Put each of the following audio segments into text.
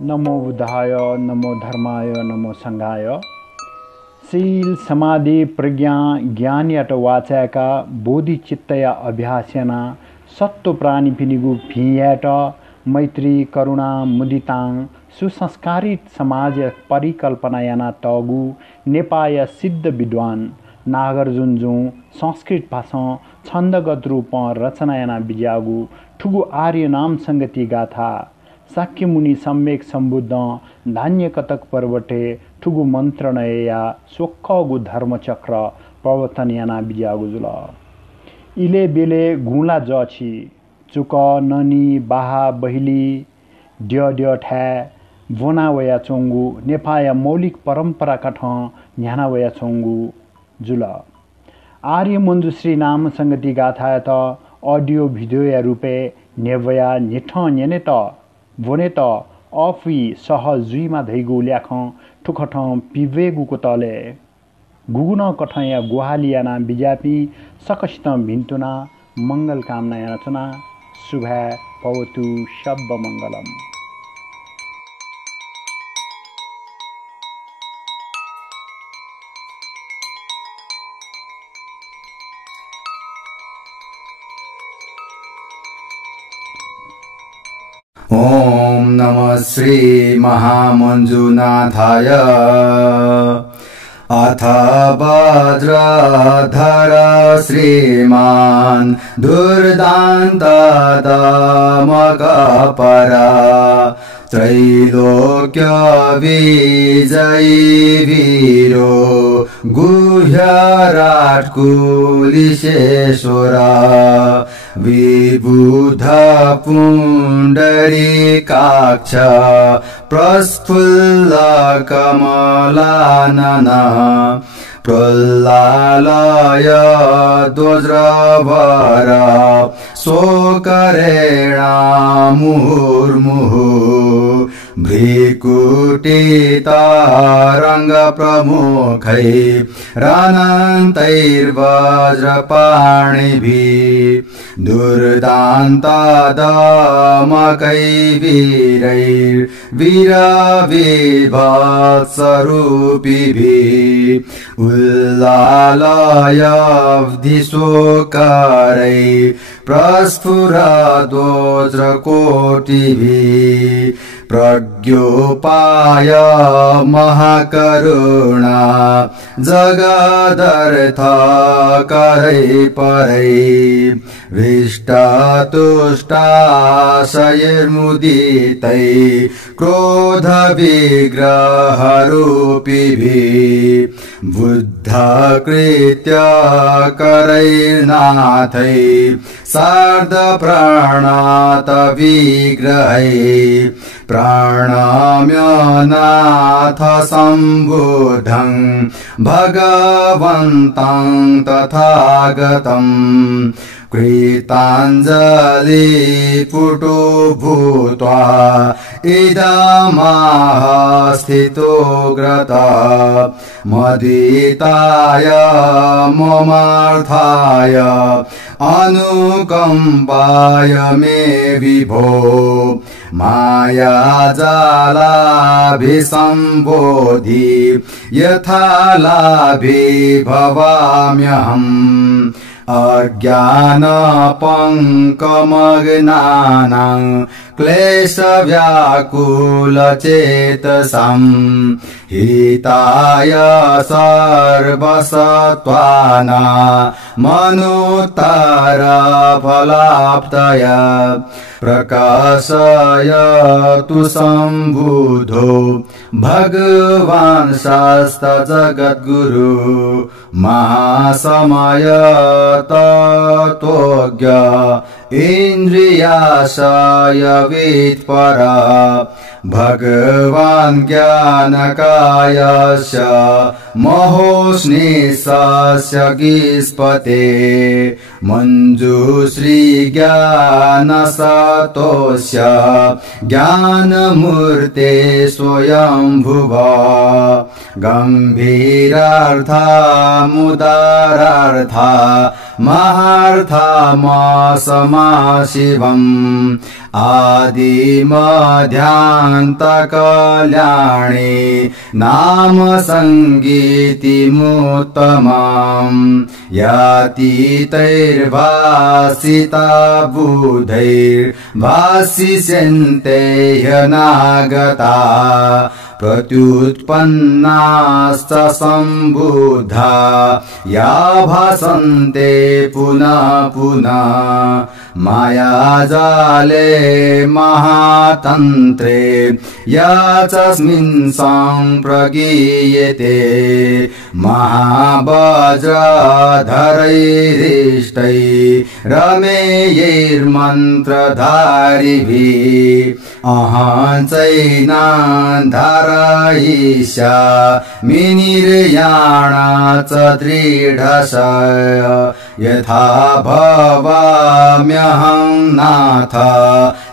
नमो बुद्धाय, नमो धर्माय, नमो संघाय। शील समाधि प्रज्ञा ज्ञान याट वाचाका बोधिचित्तया अभ्यासेना सत्व प्राणी पिनिगु भियाट मैत्री करुणा मुदिताङ सुसंस्कारित समाज परिकल्पना याना तगु नेपाय सिद्ध विद्वान नागार्जुनजु संस्कृत भाषा छन्दगत रूप रचना याना बिजागु ठुगु आर्य नाम संगति गाथा साक्य मुनि सम्यक सम्बुद्ध धान्य कतक पर्वटे ठुगु मन्त्र नया सोक्खगु धर्मचक्र प्रवर्तन याना बिजागु जुल इले बेले गुला जछि चुक ननी बाहा बहिली ड्य ड्य ठ्या बोना वया चोंगु नेपाया मौलिक परम्परा कठ न्याना वया चोंगु जुल आर्य मञ्जुश्री नाम संगति गाथा त ऑडियो भिडियो या रूपे नेवया निठ न्यने त बोने त अफी सहजुईमा धैगु ल्याख ठुखठ पिवेगुको तले गुगुन कठया गुहालियाना बिजापी सकसित भिन्तुना मंगल कामना याचना शुभा भवतु शब्द मंगलम। ओम नमः श्री महामंजुनाथाय। अथ वज्रधर श्रीमान दुर्दान्त दमकपरा त्रैलोक्य विजयी वीरो गुह्यराट कुलिशेश्वर विबुध पुण्डरीकाक्ष प्रस्फुल्ल कमलानन प्रह्लालय दोज्रवर शोकरेण मुहुर्मुहुः भ्रिकुटितारङ्ग प्रमुखै रणन्तैर्वज्रपाणिभिः दुर्दान्तदमकै वीरविभत्सरूपिभिः उल्लालयब्धिशोकरै प्रस्फुरद्वज्रकोटिभिः प्रज्ञोपाय महाकरुणा जगदर्थ करै परै हृष्टतुष्टाशयैर्मुदितै क्रोध विग्रहरूपिभिः बुद्धकृत्य करैर्नाथै सार्ध प्राणात विग्रहै प्रणम्य नाथ सम्बुद्धं भगवन्तं तथागतं कृताञ्जलि पुटो भूत्वा इदमाह स्थितोग्रत मदिताय ममार्थाय अनुकम्पाय मे विभो मायाजालाभिसम्बोधि यथा लाभे भवाम्यहम् अज्ञानपङ्कमग्नानां क्लेशव्याकुलचेतसां हिताय सर्वसत्त्वाना मनोत्तरफलाप्तय प्रकाशयतु सम्बुद्धो भगवान् शास्त्रजगद्गुरु महासमय तत्त्वज्ञ इन्द्रियाशय वित्पर भगवान् ज्ञानकायस्य महोष्णीशस्य गीस्पते मञ्जुश्री ज्ञानसतोस्य ज्ञानमूर्ते स्वयंभुव गम्भीरार्था मुदारार्था महार्था मा समा शिवम् आदिमध्यान्तकल्याणे नाम सङ्गीतिमुत्तमम् यातीतैर्भासिता बुधैर्भासिष्यन्ते ह्यनागता प्रत्युत्पन्नाश्च सम्बुद्धा या भासन्ते पुनः पुनः मायाजाले महातन्त्रे या चस्मिन् सम्प्रगीयते महावज्रधरैरिष्टै रमेयैर्मन्त्रधारिभिः अहञ्चैनान्धारयिष्या मिनिर्याणा च दृढशय यथा भवाम्यहं नाथ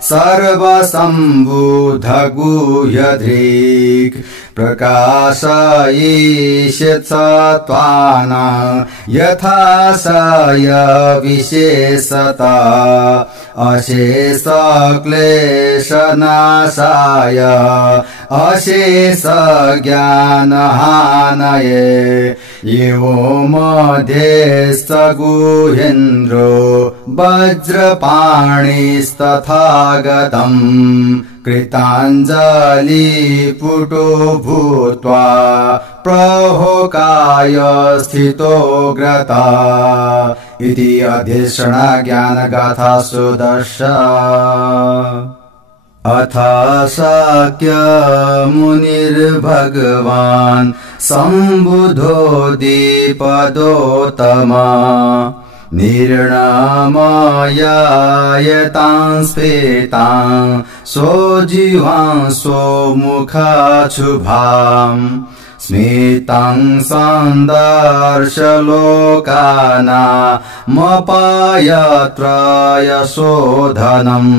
सर्वसम्बुधगुह्यधृक् प्रकाशयिष्यत्सत्त्वानां यथा शय विशेषता अशेषक्लेशनाशाय अशेषज्ञानहानये एवो मध्येश्च गुहेन्द्रो वज्रपाणिस्तथागतम् कृताञ्जलिपुटो भूत्वा प्रहोकाय स्थितोऽग्रता इति अधीषणा ज्ञानगाथा सुदर्श अथ शाक्य मुनिर्भगवान् सम्बुधो दीपदोत्तमा निर्णमयायतां स्फेतां सोऽजिह्वां स्वमुखाशुभां स्मितां सन्दर्शलोकानामपायत्रयशोधनम्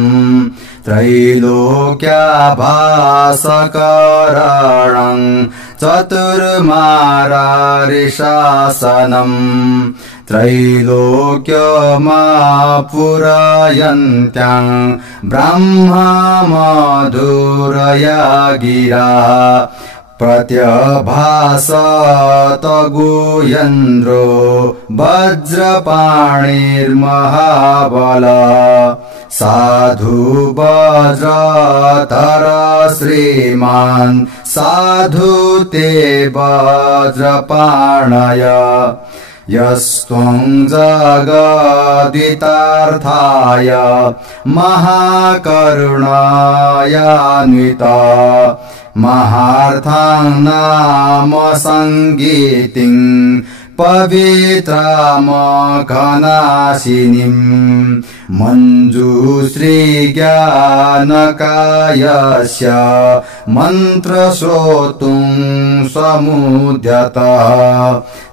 त्रैलोक्याभासकरणं चतुर्मारारिशासनम् त्रैलोक्यमापुरयन्त्यां ब्रह्मा मधुरया गिरा प्रत्यभासत गुह्येन्द्रो वज्रपाणिर्महाबल साधु वज्रधर श्रीमान् साधु ते वज्रपाणय यस्त्वं जगद्वितार्थाय महाकरुणायान्विता महार्थां नाम सङ्गीतिं पवित्रामघनाशिनीं मञ्जुश्रीज्ञानकायस्य मन्त्रश्रोतुं समुद्यतः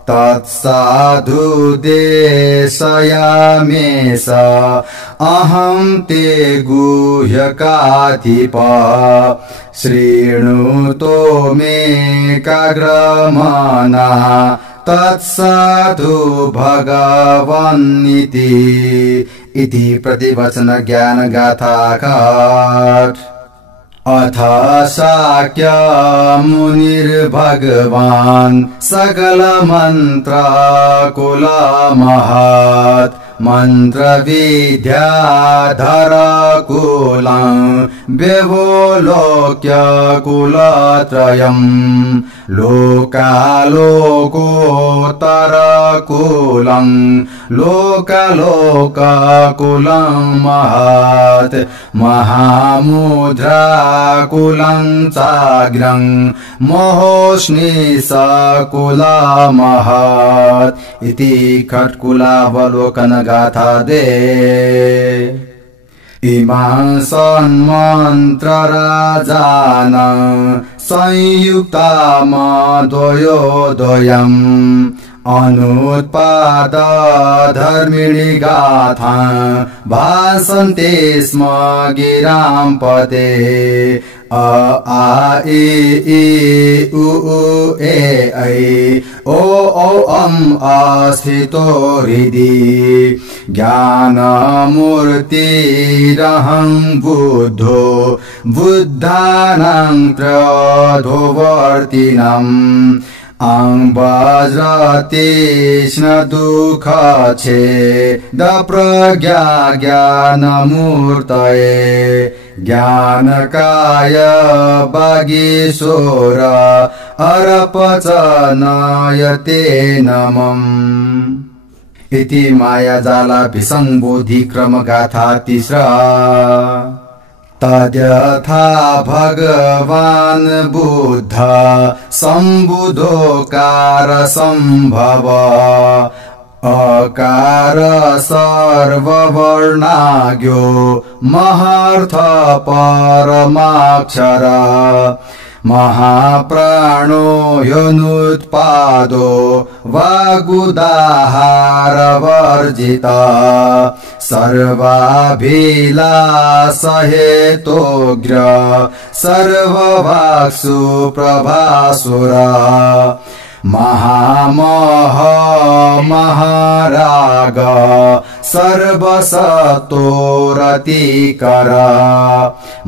तत्साधु देशयामेष अहं ते गुह्यकाधिप शृणुतो मे काग्रमनः तत्साधु भगवन्निति इति प्रतिवचन ज्ञान गाथा घट। अथ शाक्य मुनिर्भगवान् सकल मंत्र कुल महत् मंत्र विद्याधर कुलं व्यवलोक्य कुलत्रयम् लोकालोकोत्तर कुलं लोकालोक कुलं महत् महामुद्रा कुलं चाग्रं मोहोष्णिसकुल महत् इति खट्कुलावलोकन गाथा दे। इमां सन्मन्त्रराजान संयुक्ता मद्वयोदयम् अनुत्पाद धर्मिणी गाथा भासन्ते स्म गिरां पदे अ आ इ उ ए ऐ ओ अम अस्थितो हृदि ज्ञानमूर्तिरहं बुद्धो बुद्धानां त्रयोवर्तिनम् वज्रतीक्ष्ण दुःख छेद प्रज्ञा ज्ञानमूर्तये ज्ञानकाय वागीश्वर अरपचनयते नमम् इति मायाजालाभिसम्बोधिक्रमगाथा 3 तद्यथा भगवान् बुद्ध सम्बुधोकार सम्भव अकार सर्ववर्णाज्ञो महार्थ परमाक्षर महाप्राणो यनुत्पादो वागुदाहारवर्जिता सर्वाभिलाषहेतोऽग्र सर्ववाक्सु प्रभासुर महामह महाराग सर्वसत्तोरतिकर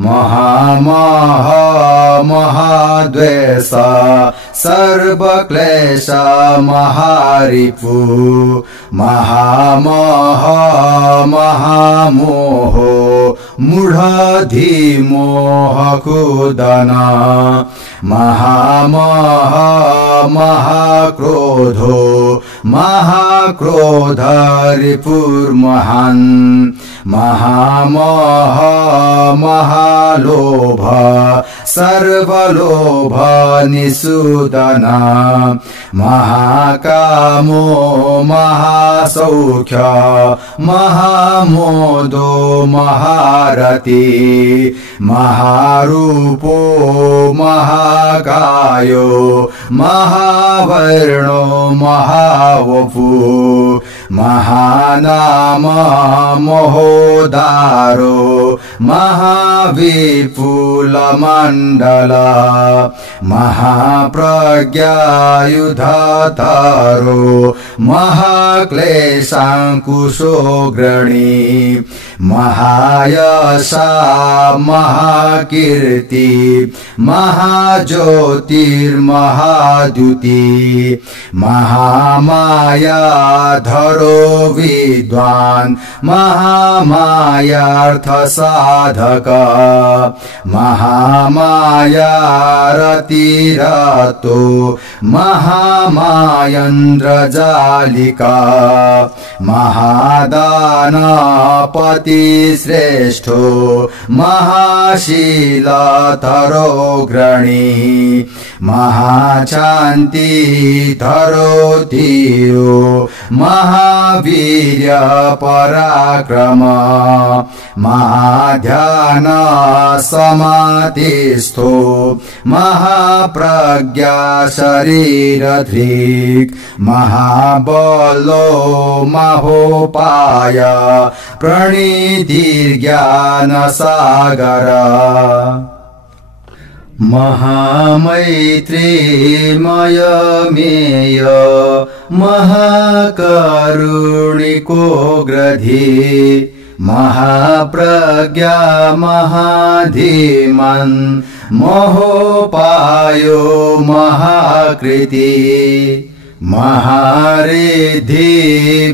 महामह महाद्वेष सर्वक्लेश महारिपु महामह महामोह मूढधिमोहकुदन महामह महाक्रोधो महाक्रोधरिपुर्महान् महामह महालोभ सर्वलोभ निषूदन महाकामो महासौख्य महामोदो महारति महारूपो महाकायो महावर्णो महावपु महानाम महोदारो महाविपुलमण्डल महाप्रज्ञायुधतारो महाक्लेशाङ्कुशोऽग्रणी महायशा महाकीर्ति महाज्योतिर्महाद्युति महामायाधरो विद्वान् महामायार्थसाधक महामायारतिरतो महामायन्द्रजालिका महादानपतिश्रेष्ठो महाशीलतरोऽग्रणी महाशान्तिधरो धीरो महावीर्य पराक्रम महाध्यान समाधिस्थो महाप्रज्ञा शरीरधृक् महाबलो महोपाय प्रणिधिर्ज्ञान सागर महामैत्रीमयमेय महाकरुणिको ग्रधी महाप्रज्ञा महाधीमन् महोपायो महाकृति महारिद्धि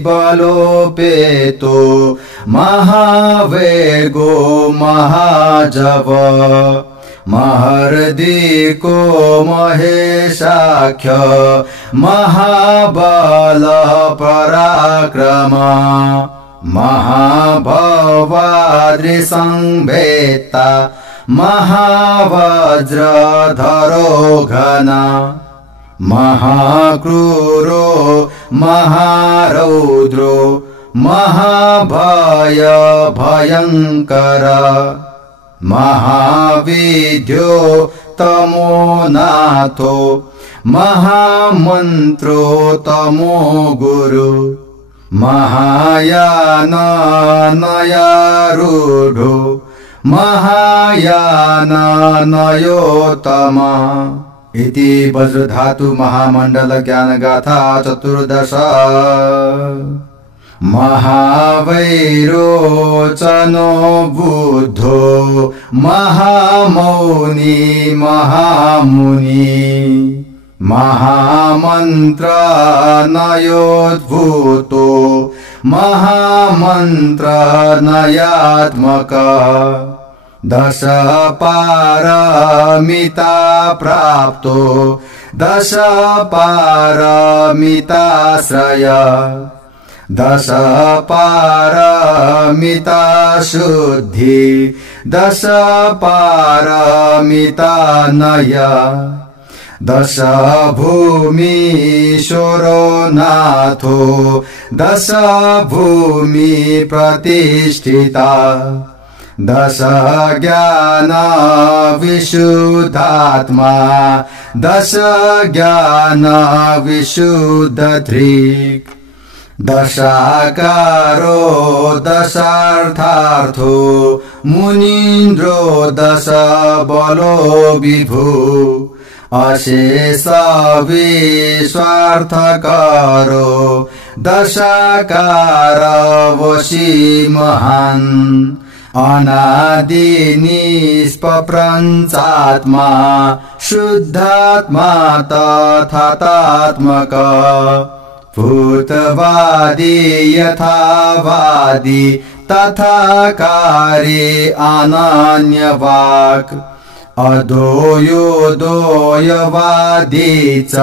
बलोपेतो महावेगो महाजव महर्दिको महेशाख्य महाबल पराक्रम महाभवाद्रिसंवेत्ता महावज्रधरो घन महाक्रूरो महारौद्रो महाभय भयंकर महाविद्यो तमोनाथो महामंत्रो तमो गुरु महायाननयारूढो महायाननयोत्तम इति वज्रधातु महामण्डल ज्ञान गाथा 14। महावैरोचनो बुद्धो महामौनी महामुनि महामन्त्रनयोद्भूतो महामन्त्रनयात्मक 10 पारमिता प्राप्तो 10 पारमिताश्रय 10 पारमिता शुद्धि 10 पारमिता नय 10 भूमीश्वरो नाथो 10 भूमि प्रतिष्ठिता 10 ज्ञान विशुद्धात्मा 10 ज्ञान विशुद्ध दृक् 10 आकारो 10 अर्थार्थो मुनीन्द्रो 10 बलो विभु अशेष विश्वार्थकरो 10 आकार वशी महान् अनादि निष्प्रपञ्चात्मा शुद्धात्मा तथात्मक भूतवादी यथावादी तथाकारी अनन्यवाक् अद्वयोदयवादी च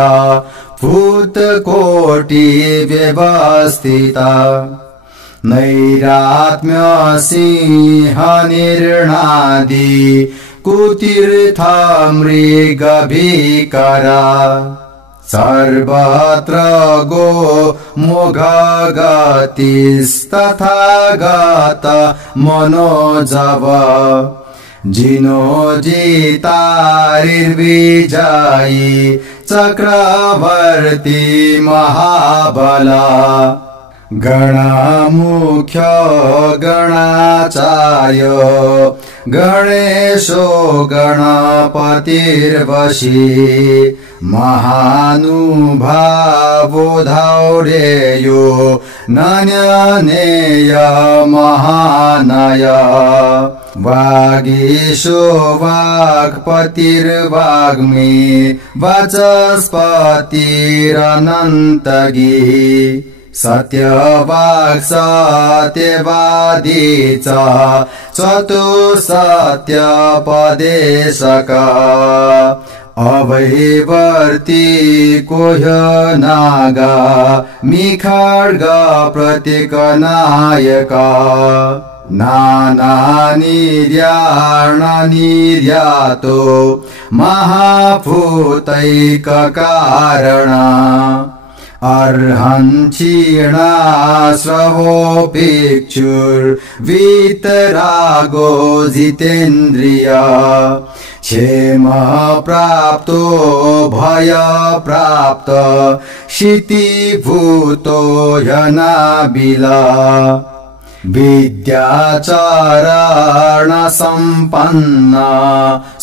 भूतकोटि व्यवस्थिता नैरात्म्य सिंह निर्णादि कुतीर्थ मृग भीकरा सर्वत्र गो मोघ गतिस्तथा गत मनोजव जिनो जितारिर्विजयी चक्रवर्ती महाबला गणामुख्य गणाचार्य गणेशो गणपतिर्वशी महानुभावो धौर्येयो नन्यनेय महानय वागीशो वाक्पतिर्वाग्मी वाचस्पतिरनन्तगी सत्यवाक् सत्यवादी च चतुस्सत्यपदेशक अवैवर्ती कोह्यनागा मिखड्ग प्रतीकनायक नानानिर्यातो महाभूतैककारण अर्हन्क्षीणा श्रवोऽभिक्षुर्वीतरागो जितेन्द्रिय क्षेम प्राप्तो भय प्राप्त क्षितिभूतो ह्यनाबिला विद्याचरण सम्पन्न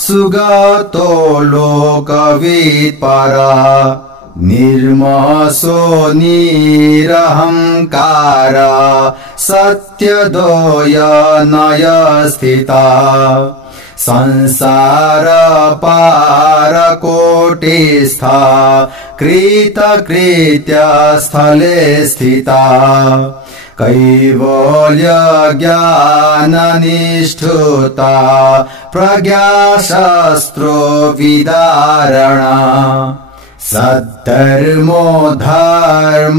सुगतो लोकवित्परा निर्मसो निरहंकार सत्यदोय नय स्थिता संसार पार कोटिस्था कृतकृत्य स्थले स्थिता कैवल्य ज्ञान निष्ठुता प्रज्ञाशास्त्रो विदारणा सद्धर्मो धर्मडार्पास्वान्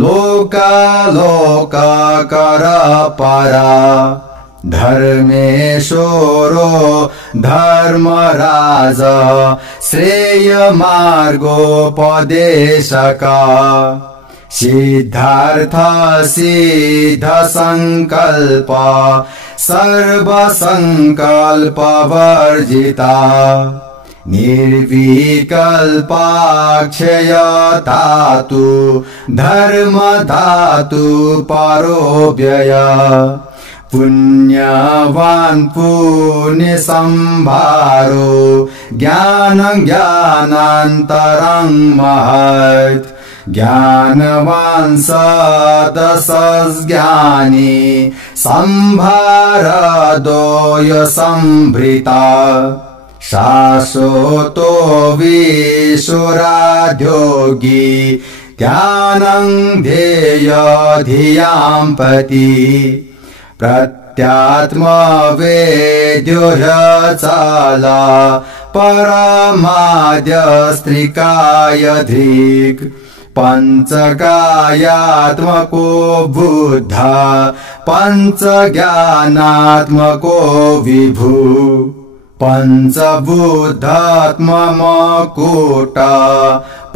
लोकालोककर परा धर्मेशोरो धर्मराज श्रेय मार्गोपदेशक सिद्धार्थ सिद्ध संकल्प सर्व संकल्प वर्जिता निर्विकल्पाक्षय धातु धर्म धातु परो व्यय पुण्यवान् पुण्य सम्भारो ज्ञानान्तरं महत् ज्ञानवान् सदसज्ञानी सम्भारदोय संभृता शाश्वतो विशुराध्योगी ध्यानं ध्येय धियां पति प्रत्यात्मवेद्यो ह्यचला परमाद्यस्त्रिकाय धृक् पंचकायात्मको बुद्धा पंचज्ञानात्मको विभु पंचबुद्धात्ममकूट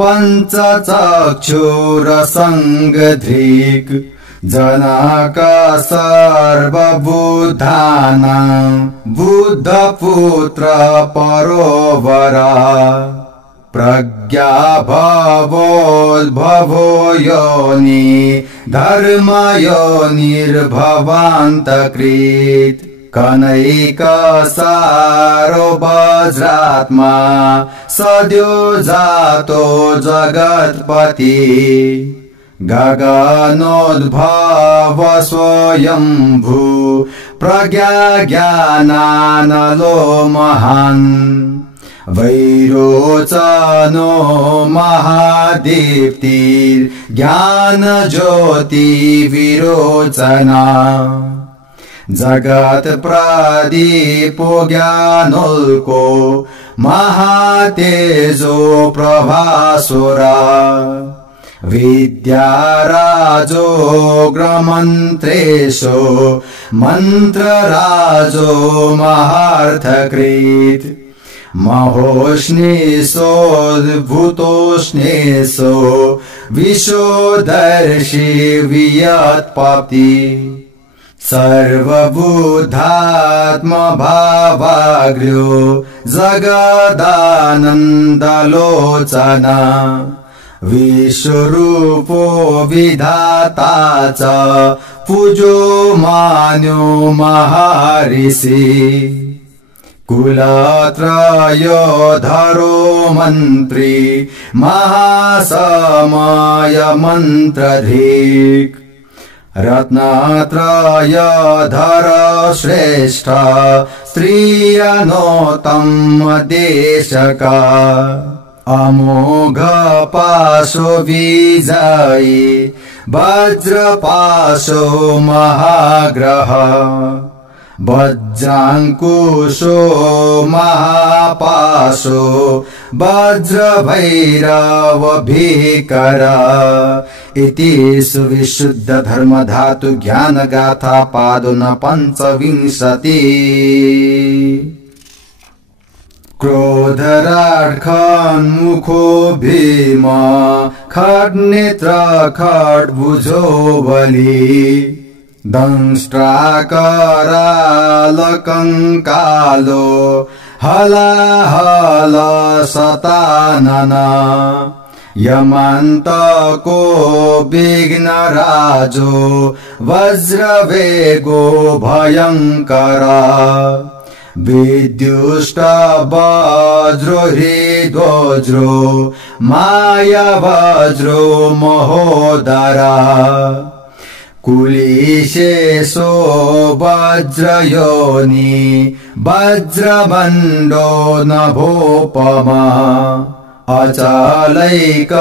पंचचक्षुरसङ्गधृक् जनक सर्वबुद्धानां बुद्धपुत्र परोवरा प्रज्ञा भवोद्भवो योनि धर्मयोनिर्भवान्तकृत् कनैकसारो वज्रात्मा सद्यो जातो जगत्पति गगनोद्भव स्वयंभू प्रज्ञाज्ञानानलो महान् वैरोचनो महादीप्तिर्ज्ञानज्योतिविरोचना जगत् प्रदीपो ज्ञानोल्को महातेजो प्रभासुरा विद्याराजोग्रमन्त्रेषु मन्त्रराजो महार्थकृत् महोष्णेशोद्भूतोष्णेशो विश्वदर्शी वियत्पाप्ति सर्वबुद्धात्मभावाग्र्यो जगदानन्दलोचना विश्वरूपो विधाता च पूजो मान्यो महर्षि कुलत्रयोधरो मन्त्री महासमय मन्त्रधीक् रत्नत्रयधर श्रेष्ठ स्त्रियनोत्तम देशका अमोघ पाशो विजयी वज्रपाशो महाग्रह वज्राङ्कुशो महापाशो वज्रभैरव भीकर इति सुविशुद्ध धर्म धातु ज्ञान गाथा पादुन 25 क्रोधराड्खन्मुखो भीम खड्नेत्र खड्भुजो बली दंष्ट्राकरालकङ्कालो हलाहल शतानन यमन्तको विघ्नराजो वज्रवेगो भयङ्कर विद्युष्ट वज्रो हृद्वज्रो माया वज्रो महोदरा कुलिशेषो वज्रयोनि वज्रमण्डो नभोपमा अचलैक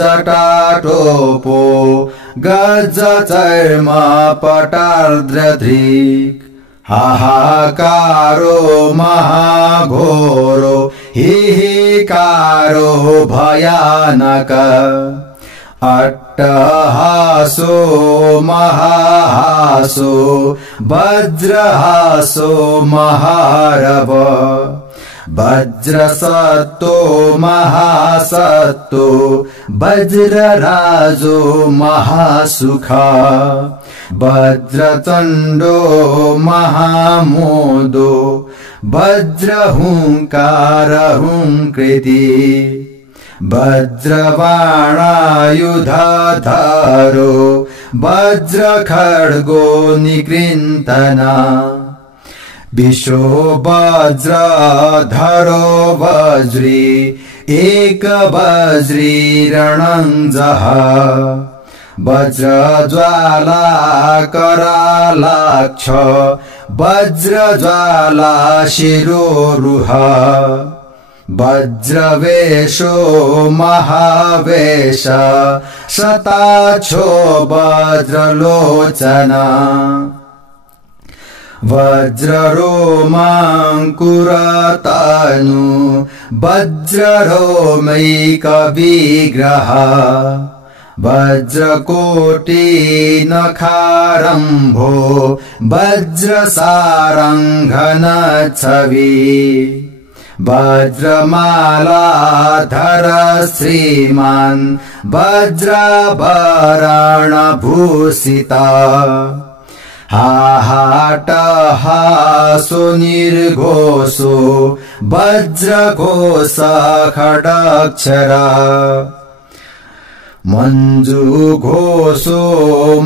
जटाटोपो गजचर्म पटार्द्रधृक् हाहाकारो महाघोरो हिहिकारो भयानक अट्टहासो महाहासो वज्रहासो महारव वज्रसत्तो महासत्तो वज्रराजो महासुखा वज्रचण्डो महामोदो वज्रहुङ्कार हुङ्कृति वज्रबाणायुधधारो वज्रखड्गो निकृन्तना विशो वज्रधरो वज्री एक वज्री रणञ्जः वज्रज्वाला करालाक्ष वज्रज्वाला शिरोरुह वज्रवेशो महावेश शताक्षो वज्रलोचना वज्ररोमाङ्कुरतनु वज्ररोमैकविग्रह वज्रकोटिनखारम्भो वज्रसारङ्घनच्छवि वज्रमालाधर श्रीमान् वज्राभरणभूषिता हाहाटहासो निर्घोषो वज्रघोष खडक्षरा मञ्जुघोषो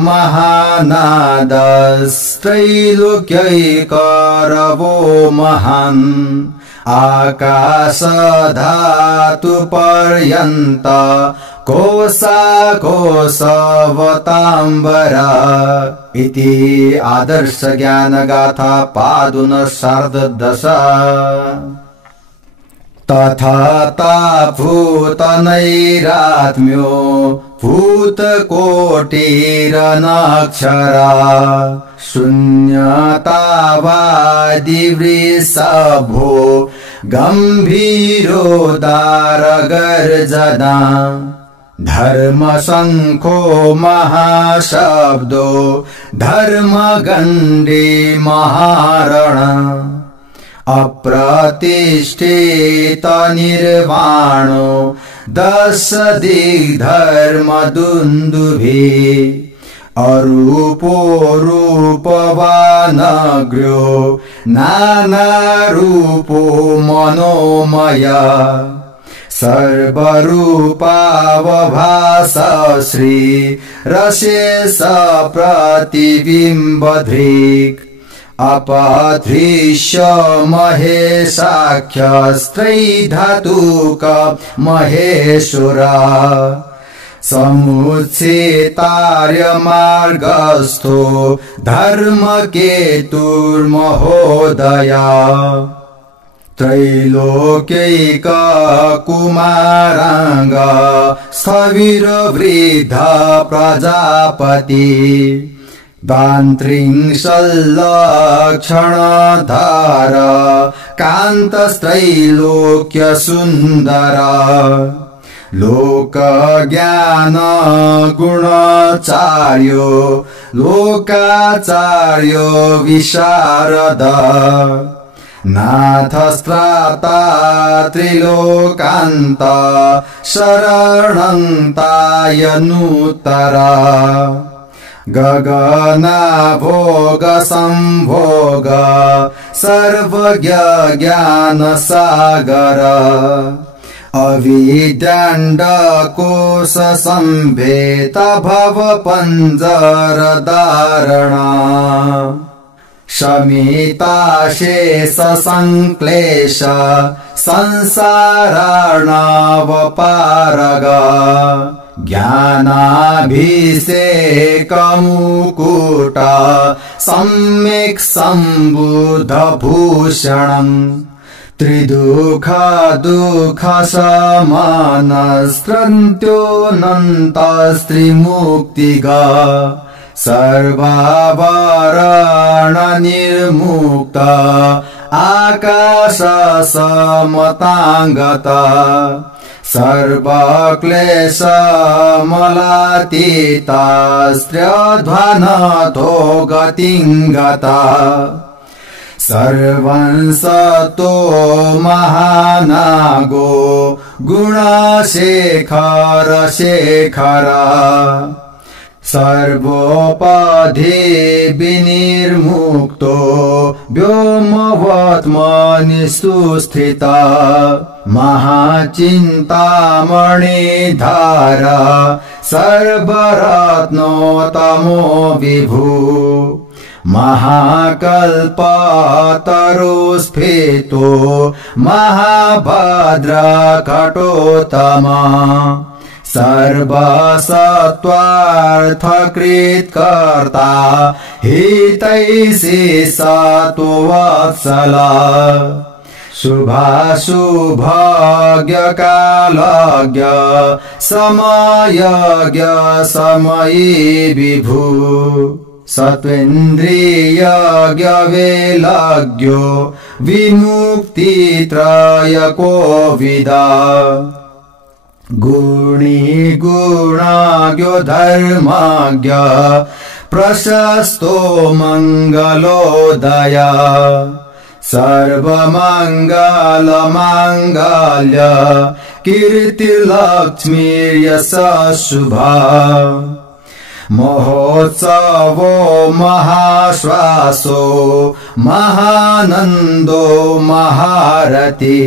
महानादस्त्रैलोक्यैकरवो महान् आकाशधातु पर्यन्त कोशाकोशवताम्बरा इति आदर्श ज्ञान गाथा पादुन शार्ददश तथा भूतनैरात्म्यो भूतकोटिरनक्षरा शून्यतावादिवृषभो गम्भीरोदारगर्जना धर्मशङ्खो महाशब्दो धर्मगण्डे महारण अप्रतिष्ठित निर्वाणो दश दिग्धर्मदुन्दुभिः अरूपो रूपवानग्र्यो नानारूपो मनोमय सर्वरूपावभास श्री रसेश प्रतिबिम्बधृक् अपधृश्य महेशाख्यस्त्रैधातुक महेश्वरा समुच्चेतार्य मार्गस्थो धर्मकेतुर्महोदया त्रैलोक्यैक कुमारांग स्थविरवृद्ध प्रजापति दान्त्रिंशल्लक्षणधार कान्तस्त्रैलोक्य सुन्दरा लोकज्ञान गुणाचार्यो लोकाचार्यो विशारद नाथस्त्राता त्रिलोकान्त शरणन्तायनुत्तरा गगनाभोग संभोग सर्वज्ञ ज्ञान सागर अविदण्डकोश संभेत भव पंजर धारणा शमिताशेष संक्लेश संसारार्णवपारग ज्ञानाभिषेकमुकुट सम्यक् सम्बुद्धभूषणम् त्रिदुःख दुःख समानस्त्रन्त्योऽनन्तस्त्रिमुक्तिगा सर्वाभरण निर्मुक्त आकाश समतांगता सर्वक्लेश मलातीता स्त्र्यध्वानतो गतिंगता सर्वंसतो महानागो गुणशेखर शेखरा सर्वोपधि विनिर्मुक्तो व्योमवत्मनि सुस्थिता महाचिन्तामणिधार सर्वरत्नोत्तमो विभु महाकल्पतरुस्फीतो महाभद्रकटोत्तमा सर्वसत्त्वार्थकृत्कर्ता हितैषी सत्त्ववत्सला शुभाशुभज्ञकालज्ञ समयज्ञ समयी विभु सत्त्वेन्द्रियज्ञ वेलज्ञो विमुक्तित्रयकोविदा गुणी गुणाज्ञो धर्माज्ञ प्रशस्तो मङ्गलोदया सर्वमङ्गलमाङ्गल्य कीर्तिलक्ष्मीर्यशः शुभा महोत्सवो महाश्वासो महानन्दो महारति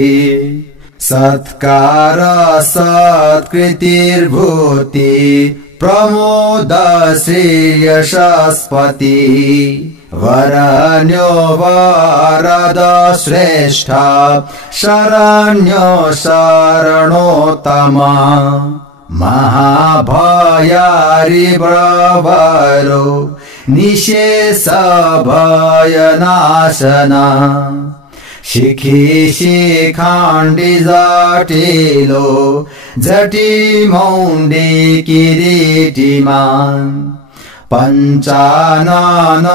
सत्कार सत्कृतिर्भूति प्रमोद श्रेयसस्पति वरण्यो वरद श्रेष्ठ शरण्यो शरणोत्तमा महाभयारिब्रवरो निशेष भयनाशना शिखी शिखाण्डि जटिलो जटिमौण्डि किरीटिमान् पञ्चानन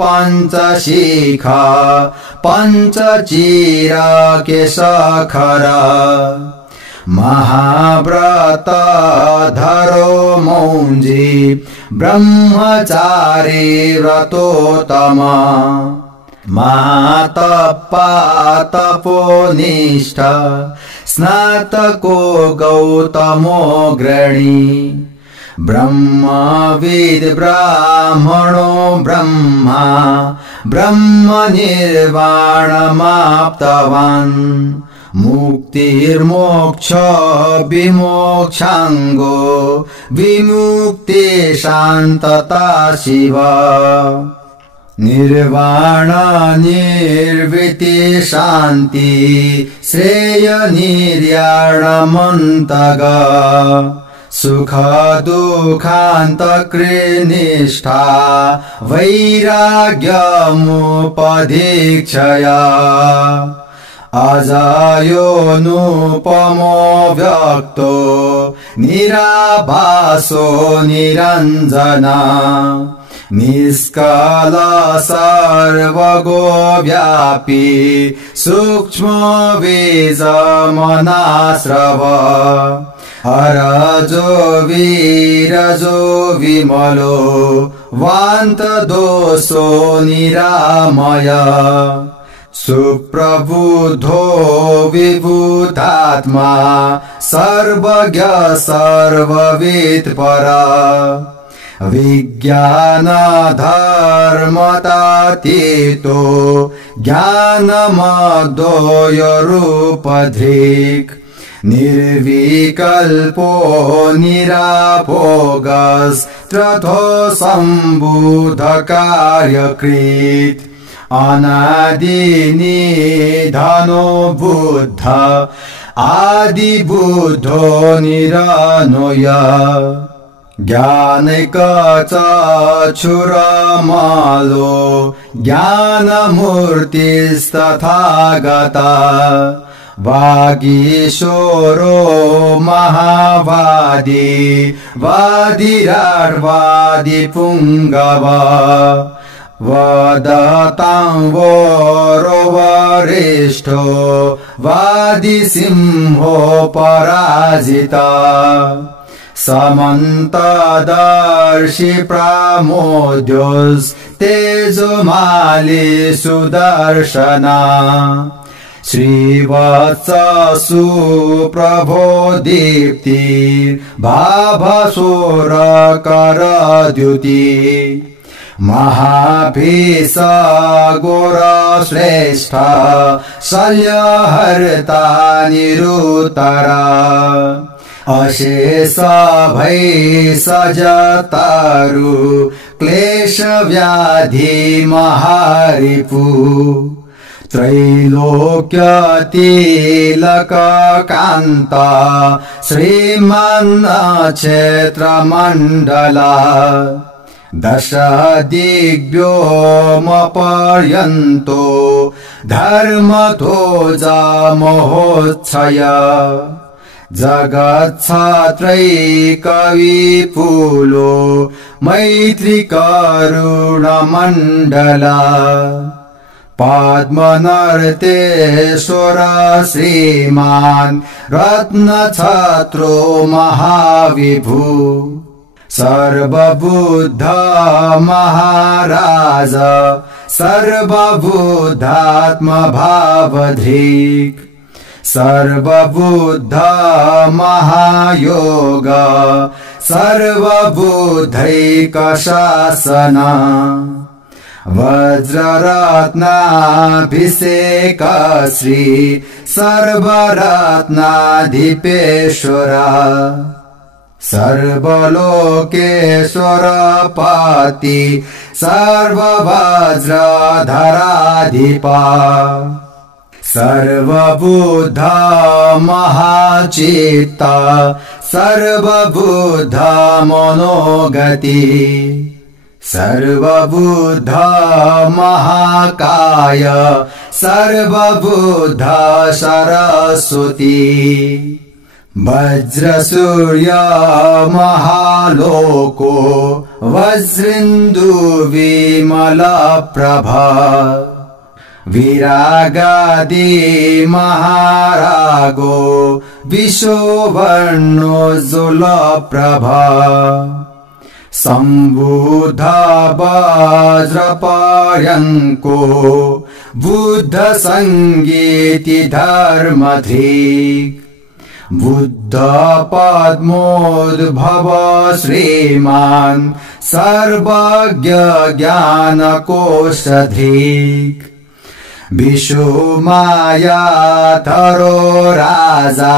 पञ्चशिखा पञ्चचिरकेशखर महाव्रत धरो मौञ्जी ब्रह्मचारी व्रतोत्तमा मातप्पा तपोनिष्ठ स्नातको गौतमोऽग्रणी ब्रह्मविद् ब्राह्मणो ब्रह्मा ब्रह्मनिर्वाणमाप्तवान् मुक्तिर्मोक्ष विमोक्षाङ्गो विमुक्ति शान्तता शिव निर्वाण निर्वृत्ति शान्ति श्रेय निर्याणमन्तग सुख दुःखान्त कृनिष्ठा वैराग्यमुपदीक्षया अजायोनुपमो व्यक्तो निराभासो निरञ्जना निष्काल सर्वगो व्यापी सूक्ष्म बीजमनाश्रव अरजो वीरजो विमलो वान्त दोषो निरामय सुप्रबुद्धो विभूतात्मा सर्वज्ञ सर्ववित् परा विज्ञान धर्मतातीतो ज्ञानमद्वयरूपधृक् निर्विकल्पो निराभोगस्त्रथो सम्बुद्धकार्यकृत् अनादि निधनो बुद्ध आदिबुद्धो निरनोय ज्ञानैकचक्षुरमालो ज्ञानमूर्तिस्तथागता वागीशोरो महावादी वादिराड्वादि पुङ्गव वदतां वरो वरिष्ठो वादिसिंहो पराजिता समन्तदर्शि प्रामोद्योस् तेजोमाली सुदर्शना श्रीवत्ससु प्रभो दीप्ति भाभसोर करद्युति महाभीष गोर श्रेष्ठ शल्यहर्ता निरुतरा अशेष भै सजतारु क्लेश व्याधि महारिपु त्रैलोक्य तिलक कान्त श्रीमन् क्षेत्र मण्डला दश दिग्व्योमपर्यन्तो धर्मध्वजा महोच्छय जगत्छत्रैकविपुलो मैत्रिकरुणमण्डला पद्मनर्तेश्वर श्रीमान् रत्नछत्रो महाविभु सर्वबुद्ध महाराज सर्वबुद्धात्म भावधिक सर्वबुद्ध महायोग सर्वबुद्धैक शासन वज्ररत्नाभिषेक श्री सर्वरत्नाधिपेश्वरा सर्वलोकेश्वर पति सर्ववज्रधराधिपा सर्वबुद्ध महाचित्त सर्वबुद्ध मनोगति सर्वबुद्ध महाकाय सर्वबुद्ध सरस्वती वज्रसूर्य महालोको वज्रेन्दु विमल प्रभा विरागादि महारागो विश्ववर्णोज्ज्वल प्रभा सम्बुद्ध वज्रपर्यङ्को बुद्ध संगीति धर्मधिक बुद्ध पद्मोद्भव श्रीमान् सर्वज्ञ ज्ञान कोशधिक विश्वमायाधरो राजा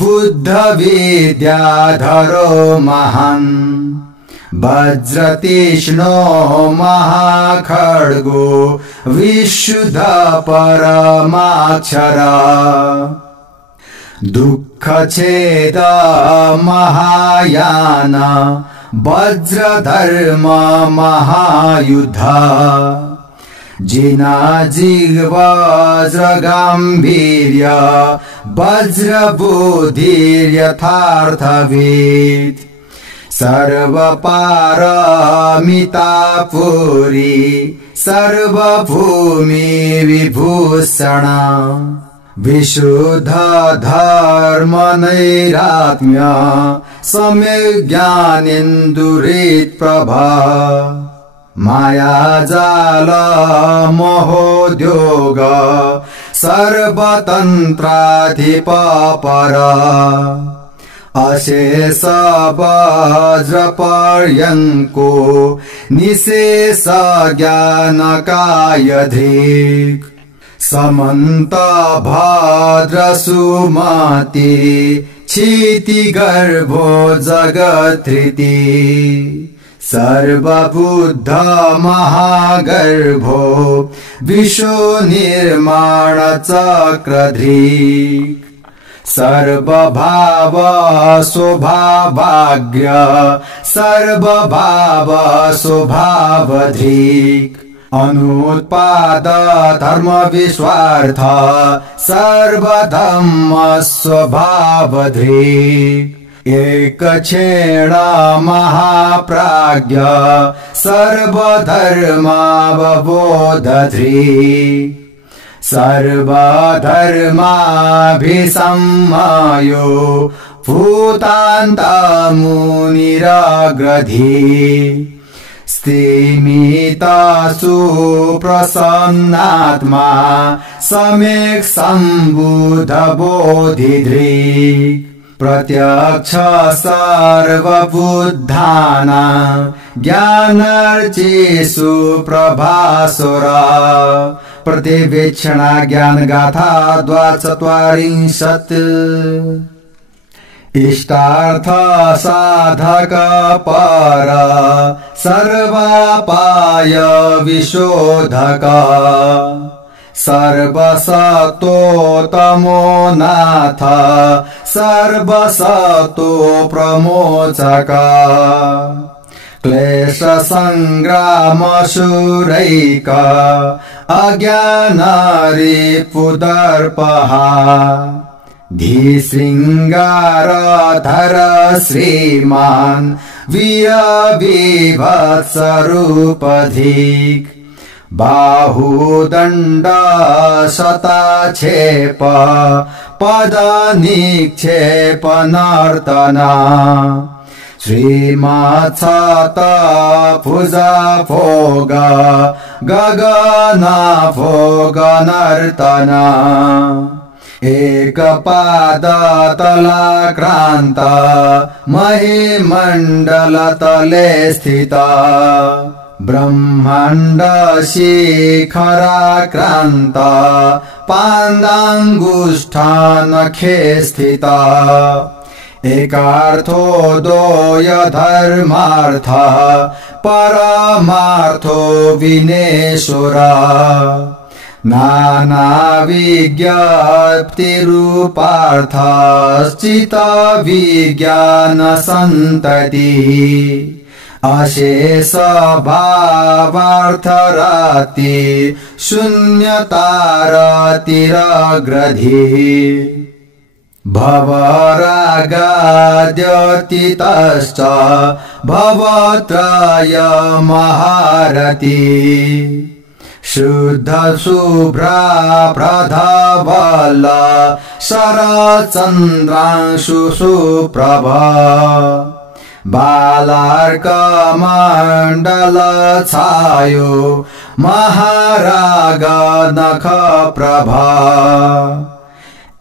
बुद्ध विद्याधरो महान् वज्रतीक्ष्णो महाखड्गो विशुद्ध परमाक्षरा दुःखछेद महायान वज्रधर्म महायुद्ध जिनाजिह्वज्रगाम्भीर्य वज्रबुद्धिर्यथार्थवित् सर्वपारमितापुरी सर्वभूमि विभूषण विशुद्ध धर्म नैरात्म्य सम्यक् ज्ञानेन्दुरित् प्रभा मायाजाल मोहोद्योग सर्वतन्त्राधिपर अशेष वज्रपर्यङ्को निशेष ज्ञानकायधिक समन्त भद्रसुमति क्षितिगर्भो जगत्धृति सर्वबुद्ध महागर्भो विश्वनिर्माण चक्रधृक् सर्वभाव स्वभावाग्र्य सर्वभाव स्वभावधृक् अनुत्पाद धर्म विश्वार्थ सर्वधम्म स्वभावधृक् एकक्षेण महाप्राज्ञ सर्वधर्मावबोधधृक् सर्वधर्माभिसंमयो भूतान्तमुनिरग्रधी स्थिमितासु प्रसन्नात्मा सम्यक् सम्बुद्ध बोधिधृक् प्रत्यक्ष सर्वबुद्धानां ज्ञानार्चेषु प्रभासुर प्रतिवेक्षणा ज्ञानगाथा 2:40 इष्टार्थ साधक पर सर्वापाय विशोधक सर्वसत्तोत्तमो नाथ सर्वसत्तो प्रमोचक क्लेश संग्राम शूरैक अज्ञान रिपुदर्पहा धीशृङ्गारधर श्रीमान् वीर विभत्सरूपधिक् बाहुदण्ड शतक्षेप पदनिक्षेप नर्तना श्रीमत्सत भुजा भोग गगन भोग नर्तना एकपाद तलाक्रान्त महीमण्डल तले स्थित ब्रह्माण्ड शिखराक्रान्त पादाङ्गुष्ठानखे स्थित एकार्थो द्वय धर्मार्थ परमार्थो विनेश्वर नानाविज्ञप्तिरूपार्थश्चित विज्ञान सन्तति अशेष भावार्थराति शून्यतारतिरग्रधि भवरागाद्यतीतश्च भवत्रय महारति शुद्ध शुभ्रा प्रधवल शरचन्द्रांशु सुप्रभा बालार्कमण्डल छायो महाराग नख प्रभा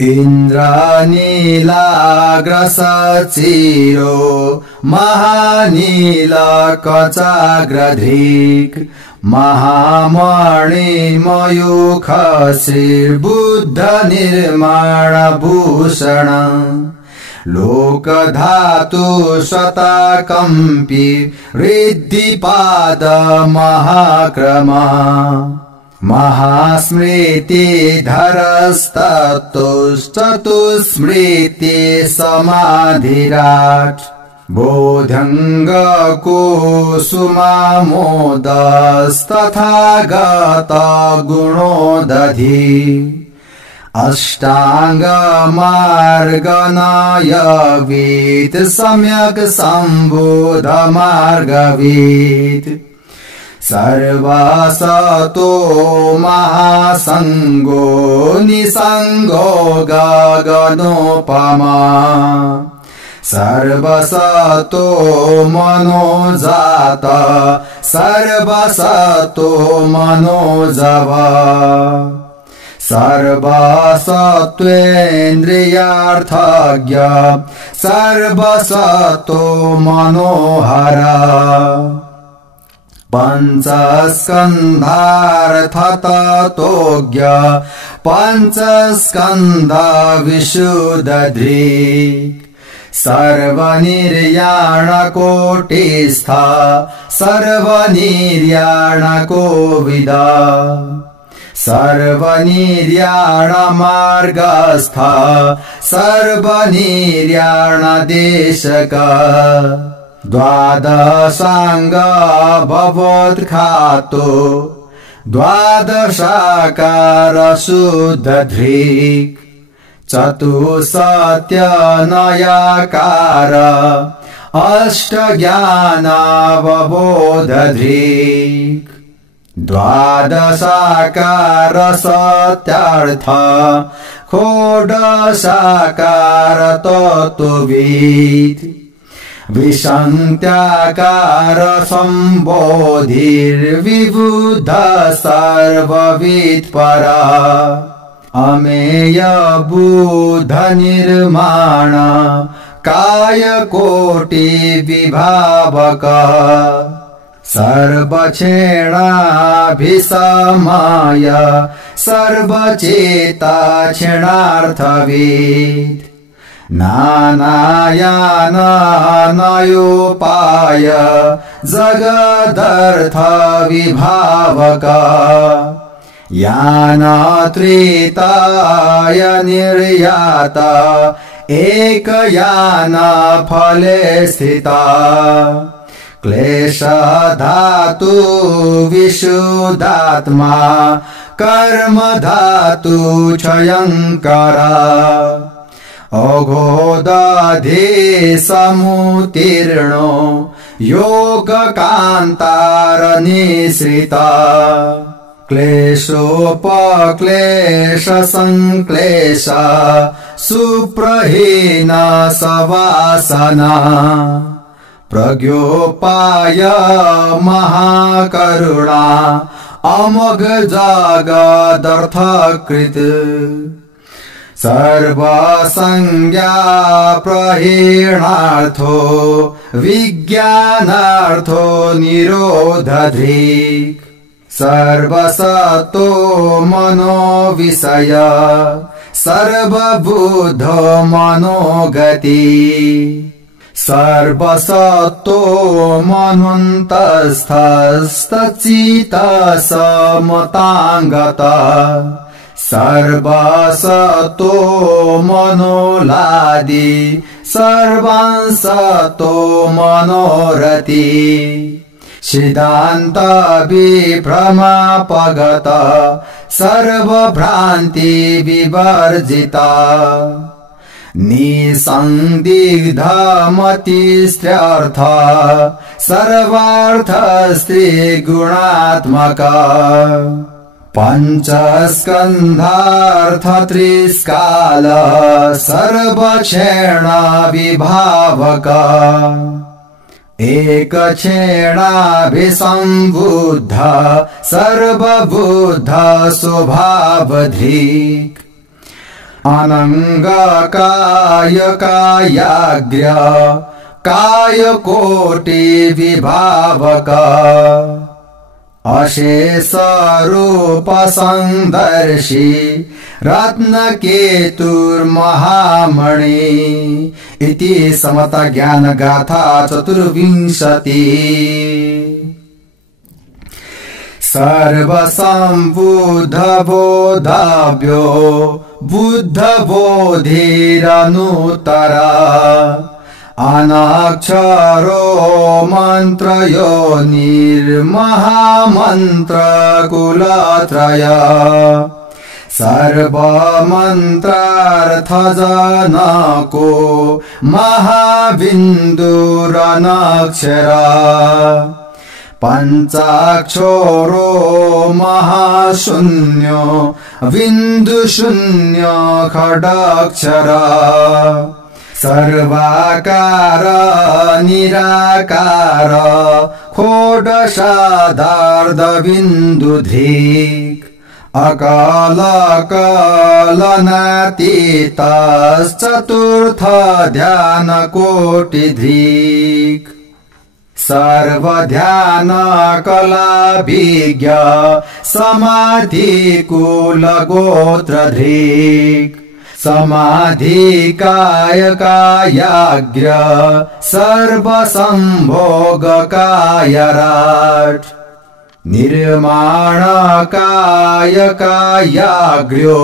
इन्द्रनीलाग्रसचिरो महानील कचाग्रधृक् महामणिमयूख श्रीबुद्ध निर्माण भूषण लोकधातु शतकम्पि रिद्धिपाद महाक्रमा महास्मृतिधरस्ततुश्चतुस्मृति समाधिराट् बोधङ्गकुसुमामोदस्तथागत गुणोदधि अष्टाङ्गमार्गनायवीत् सम्यक् सम्बोधमार्गवीत् सर्वसतो महासङ्गो निसङ्गो गगनोपमा सर्वसतो मनोजात सर्वसतो मनोजव सर्वसत्त्वेन्द्रियार्थज्ञ सर्वसतो मनोहर पंचस्कन्धार्थतत्त्वज्ञ पंचस्कन्ध विशुद्धधृक् सर्वनिर्याणकोटिस्थ सर्वनिर्याणकोविद सर्वनिर्याणमार्गस्थ सर्वनिर्याणदेशक द्वादशाङ्ग भवत्खातो द्वादशाकार शुद्धधृक् चतुसत्यनयाकार अष्टज्ञानावबोधधृक् द्वादशाकार सत्यार्थ षोडशाकार तत्त्ववित् विसन्त्याकार सम्बोधिर्विबुध सर्ववित् परा अमेय बुध निर्माण काय कोटि विभावक सर्वक्षेणाभिसमय सर्वचेता क्षणार्थवित् नानायानयोपाय जगदर्थ विभावक यानत्रिताय निर्यात एकयान फले स्थिता क्लेश धातु विशुद्धात्मा कर्म धातु क्षयंकर अघोदधे समुतीर्णो योग कांतार निश्रिता क्लेशोपक्लेश संक्लेश सुप्रहीन सवासना प्रज्ञोपाय महाकरुणा अमोघ जगदर्थकृत सर्वसंज्ञा प्रहीणार्थो विज्ञानार्थो निरोधधृक् सर्वसतो मनोविषय सर्वबुद्धो मनोगति सर्वसतो मनन्तस्थस्तचित समतांगत सर्वसतो मनोलादि सर्वांसतो मनोरति सिद्धान्त विभ्रमापगत सर्वभ्रान्ति विवर्जिता निसन्दिग्धमतिस्त्र्यर्थ सर्वार्थ स्त्रीगुणात्मक पंचस्कन्धार्थ त्रिस्काल सर्वक्षेण विभावक एक क्षेणाभिसंबुद्ध सर्वबुद्ध स्वभावधृक् अनंग काय कायाग्र्य काय कोटि विभावक अशेष रूप संदर्शी रत्नकेतुर्महामणि इति समता ज्ञान गाथा 24 सर्वसंबुद्ध बोधाभ्यो बुद्ध बोधिरनुत्तरा अनाक्षरो मंत्रयो निर्महामंत्र कुलत्रय सर्वमंत्रार्थ जनको महाबिन्दुरनक्षरा पंचाक्षरो महाशून्यो बिन्दुशून्य खडाक्षरा सर्वाकार निराकार षोडशार्ध बिन्दुधृक् अकाल कलनातीतश्चतुर्थ ध्यान कोटिधृक् सर्वध्यान कलाभिज्ञ समाधि कुल गोत्रधृक् समाधि काय कायाग्र सर्वसंभोग कायराट निर्माण काय कायाग्र्यो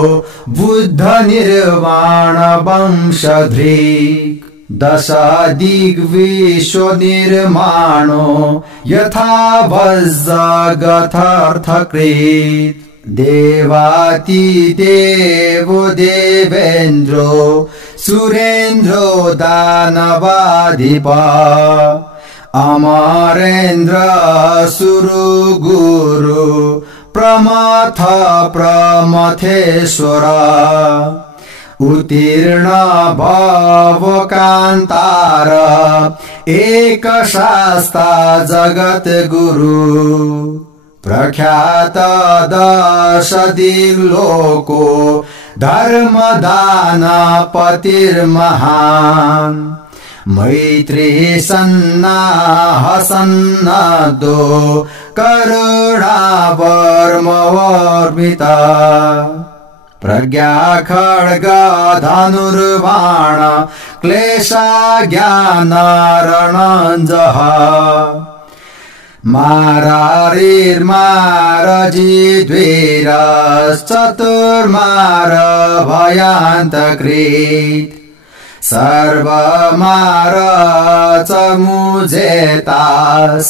बुद्ध निर्माण वंशधृक् दशादिग्विश्व निर्माणो यथा वज्रगथर्थकृत् देवातिदेवो देवेन्द्रो सुरेन्द्रो दानवाधिपा अमरेन्द्र सुरु गुरु प्रमथ प्रमथेश्वर उत्तीर्ण भव कान्तार एक शास्ता जगत गुरु प्रख्यात दश दिग्लोको धर्मदान पतिर्महान् मैत्री सन्नाह सन्नदो करुणावर्मवर्मिता प्रज्ञा खड्ग धनुर्बाण क्लेशा ज्ञान रणञ्जः मारारिर्मारजिद्वीरश्चतुर्मार भयान्तकृत् सर्वमार च मुजेता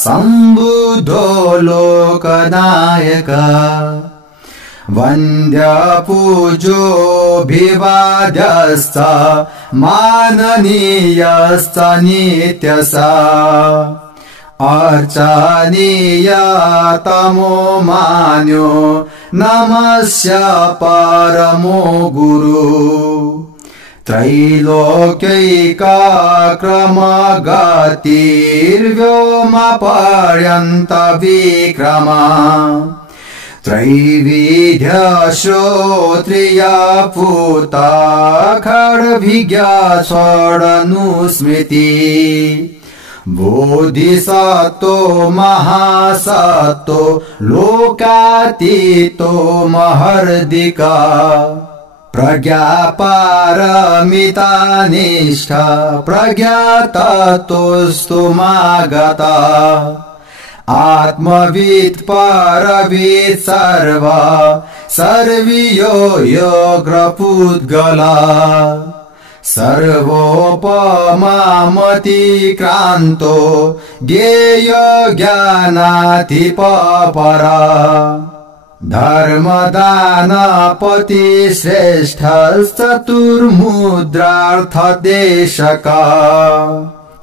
सम्बुद्धो लोकनायक वन्द्य पूजोऽभिवाद्यश्च माननीयश्च नित्यश अर्चनीय तमो मान्यो नमस्य परमो गुरु त्रैलोक्यैकाक्रमगतिर्व्योम पर्यन्त विक्रमा त्रैविध्य श्रोत्रिय पूत खड्भिज्ञ षडनुस्मृति बोधिसत्तो महासत्तो लोकातीतो महर्दिका प्रज्ञा पारमिता निष्ठा प्रज्ञातत्वस्तुमागता आत्मवित् परवित् सर्व सर्वीयो योग्रपुद्गला सर्वोपमामतिक्रान्तो ज्ञेय ज्ञानाधिपपरा धर्मदानपति श्रेष्ठश्चतुर्मुद्रार्थदेशका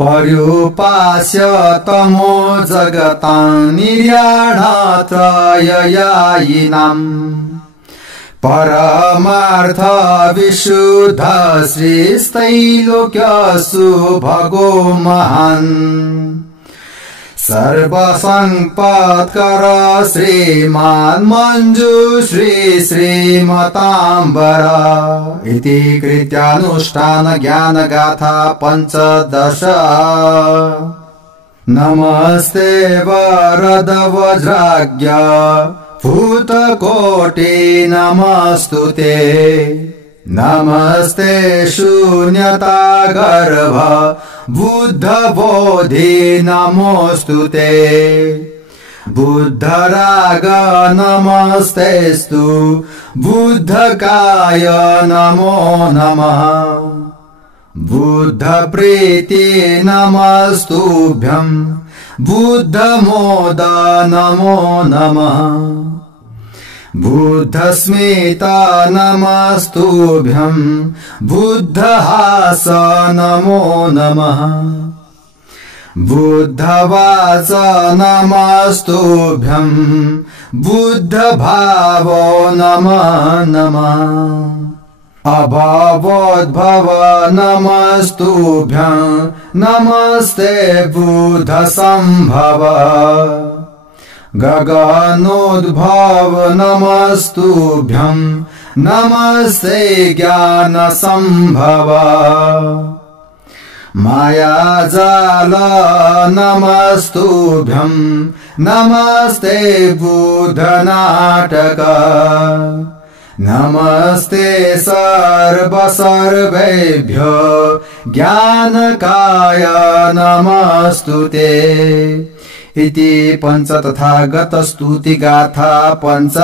पर्युपास्य तमो जगतां निर्याणत्रययायिनाम् परमार्थ विशुद्ध श्रीस्तैलोक्य सुभगो महान् सर्वसंपत्कर श्रीमान् मञ्जुश्री श्रीमताम्बर इति कृत्यानुष्ठान ज्ञान गाथा 15। नमस्ते वरद वज्राज्ञ भूतकोटि नमस्तुते नमस्ते शून्यता गर्भ बुद्ध बोधि नमोस्तुते बुद्धराग नमस्तेस्तु बुद्धकाय नमो नमः बुद्ध प्रीति नमस्तुभ्यं बुद्ध मोद नमो नमः बुद्धस्मिता नमस्तुभ्यं बुद्धहास नमो नमः बुद्धवाच नमस्तुभ्यं बुद्धभाव नमो नमः अभवोद्भव नमस्तुभ्यं नमस्ते बुद्धसम्भव गगनोद्भव नमस्तुभ्यं नमस्ते ज्ञानसम्भव मायाजाल नमस्तुभ्यं नमस्ते बुद्धनाटक नमस्ते सर्वेभ्यो ज्ञानकाय नमस्तुते इति पंच तथागत स्तुति गाथा 5।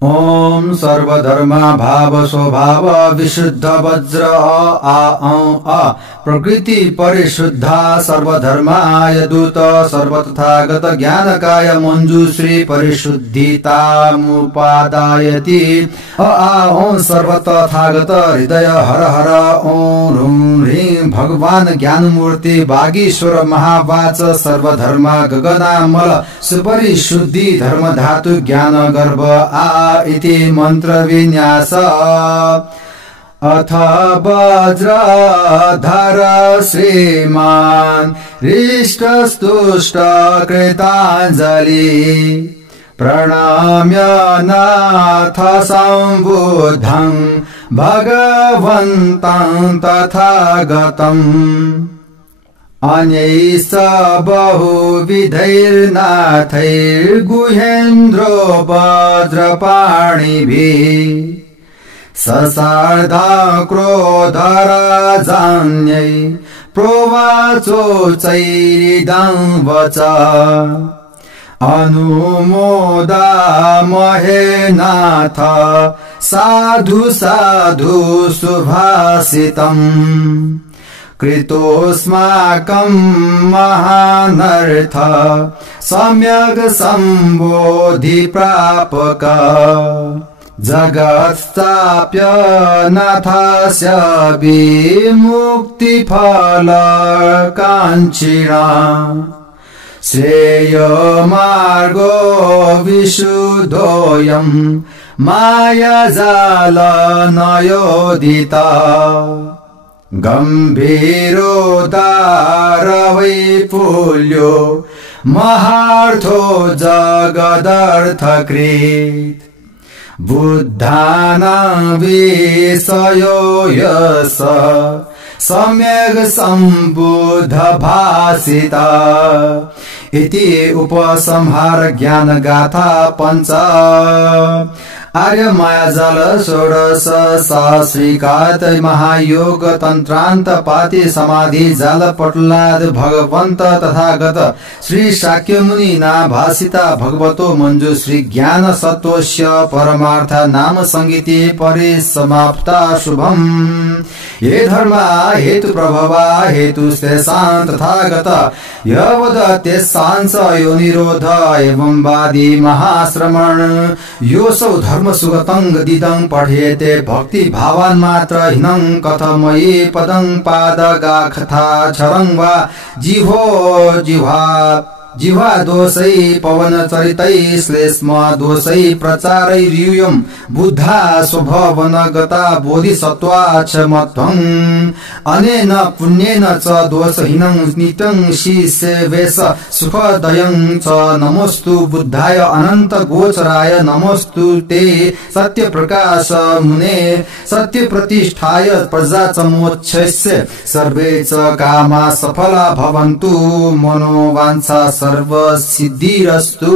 ओम सर्वधर्मा भाव स्वभाव विशुद्ध वज्र अ प्रकृति परिशुद्धा सर्वधर्माय दूत सर्वतथागत ज्ञानकाय मंजूश्री परिशुद्धितामुपादायति ओम सर्वतथागत हृदय हर हर ओम ह्रूं ह्रीं भगवान ज्ञानमूर्ति बागीश्वर महावाच सर्वधर्मा गगनामल सुपरिशुद्धि धर्म धातु ज्ञान गर्भ आ इति मन्त्रविन्यास अथ वज्रधर श्रीमान् हृष्टस्तुष्ट कृताञ्जलि प्रणम्य नाथ सम्बुद्धं भगवन्तं तथागतम् अन्यैश्च बहुविधैर्नाथैर्गुहेन्द्रो वज्रपाणिभिः ससार्धा क्रोधराजान्यै प्रोवाचोचैरिदं वच अनुमोदामहे नाथ साधु साधु सुभाषितम् कृतोऽस्माकं महानर्थ सम्यग् सम्बोधि प्रापक जगत्स्थाप्य नाथस्य विमुक्तिफलकाङ्क्षिणा श्रेयोमार्गो विशुद्धोऽयं मायाजालनयोदिता गम्भीरोदारवैपुल्यो महार्थो जगदर्थकृत् बुद्धानां विषयो यस सम्यग् सम्बुद्ध भाषिता इति उपसंहार ज्ञान गाथा 5 आर्य मायाजाल 16 सहस्रिकात महायोग तंत्रांत पाति समाधि जाल पटलाद भगवंत तथागत श्री शाक्य मुनि ना भाषिता भगवतो मंजु श्री ज्ञान सत्वस्य परमार्थ नाम संगीति परिसमाप्ता शुभम ये धर्मा हेतु प्रभवा हेतु शेषां तथागत यवदते सांस यो निरोध एवं वादी महाश्रमण योसौ धर्म सुगतं गदिदं पठेते भक्ति भावान् मात्र हिनं कथमयि पदं पादगा कथा छरं वा जिह्वा दोषै पवन चरितै श्लेष्म दोषै प्रचारैर्यूयं बुद्धा स्वभवन गता बोधिसत्वा क्षमत्वं अनेन पुण्येन च दोषहीनं नित्यं शिसेवेश सुखदयं च नमोस्तु बुद्धाय अनंत गोचराय नमोस्तु ते सत्य प्रकाश मुने सत्य प्रतिष्ठाय प्रजा च मोक्षस्य सर्वे च कामा सफला भवन्तु मनोवांछा सर्व सिद्धिरस्तु।